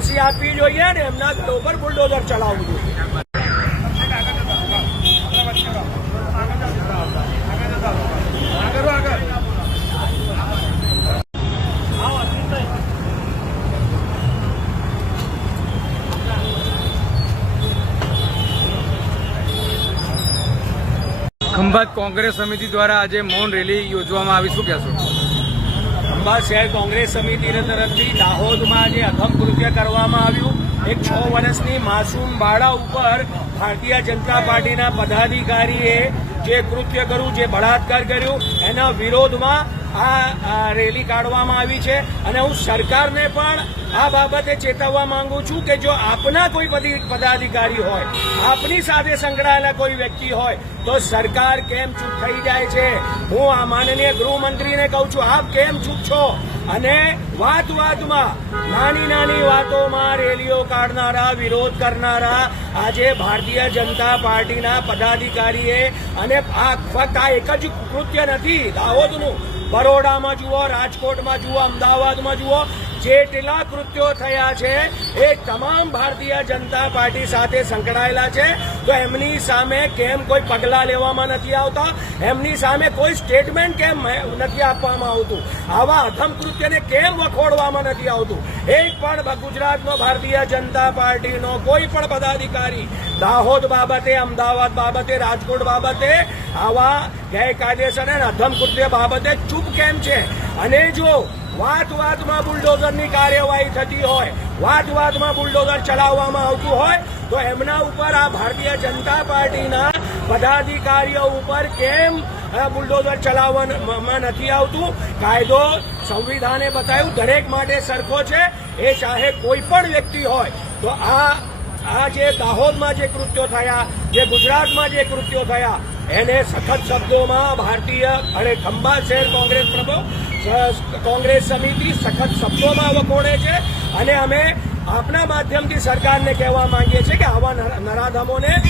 ફાંસી આપવી જોઈએ ને એમના ઘરો પર બુલડોઝર ચલાવવું જોઈએ. ખંભાત કોંગ્રેસ સમિતિ દ્વારા આજે મૌન રેલી યોજવામાં આવી. શું કહેશો? ખંભાત શહેર કોંગ્રેસ સમિતિને તરફથી દાહોદમાં જે અખમ કૃત્ય કરવામાં આવ્યું. એક છ વર્ષની માસૂમ બાળા ઉપર ભારતીય જનતા પાર્ટીના પદાધિકારીએ જે કૃત્ય કર્યું, જે બળાત્કાર કર્યું, એના વિરોધમાં આ રેલી કાઢવામાં આવી છે અને હું સરકારને પણ આ બાબતે ચેતવવા માંગુ છું કે જો આપના કોઈ પદી- પદાધિકારી હોય, આપની સાથે સંકળાયેલા કોઈ વ્યક્તિ હોય, તો સરકાર કેમ ચૂપ થઈ જાય છે? હું આ માનનીય ગૃહમંત્રીને કહું છું, આપ કેમ ચૂપ છો? અને વાત વાતમાં નાની નાની વાતોમાં રેલીઓ કાઢનારા, વિરોધ કરનારા, આજે ભારતીય જનતા પાર્ટીના પદાધિકારીએ અને આ ફક્ત આ એક જ કૃત્ય નથી, દાહોદનું. બરોડામાં જુઓ રાજકોટમાં જુઓ અમદાવાદમાં જુઓ જેટલા કૃત્યો થયા છે, એ તમામ ભારતીય જનતા પાર્ટી સાથે સંકળાયેલા છે. તો એમની સામે કેમ કોઈ પગલાં લેવામાં નથી આવતા? એમની સામે કોઈ સ્ટેટમેન્ટ કેમ નથી આપવામાં આવતું? આવા અધમ કૃત્યને કેમ વખોડવામાં નથી આવતું? એક પણ ગુજરાતનો ભારતીય જનતા પાર્ટીનો કોઈ પણ પદાધિકારી, દાહોદ બાબતે, અમદાવાદ બાબતે, રાજકોટ બાબતે, આવા ગેરકાયદેસર અને અધમ કૃત્ય બાબતે ચૂપ કેમ છે? અને જો વાત વાતમાં બુલડોઝરની કાર્યવાહી થતી હોય વાત વાતમાં બુલડોઝર ચલાવવામાં આવતું હોય, તો એમના ઉપર આ ભારતીય જનતા પાર્ટીના પદાધિકારીઓ ઉપર કેમ બુલડોઝર ચલાવવામાં નથી આવતું? કાયદો, સંવિધાને બતાવ્યું, દરેક માટે સરખો છે. એ ચાહે કોઈ પણ વ્યક્તિ હોય, તો આ આ જે દાહોદમાં જે કૃત્યો થયા, જે ગુજરાતમાં જે કૃત્યો થયા, એને સખત શબ્દોમાં ભારતીય અને ખંભાત શહેર કોંગ્રેસ પ્રમુખ કોંગ્રેસ સમિતિ સખત શબ્દોમાં વખોડે છે? અને અમે આપના માધ્યમથી સરકારને કહેવા માંગીએ છીએ કે આવા નર- નરાધમોને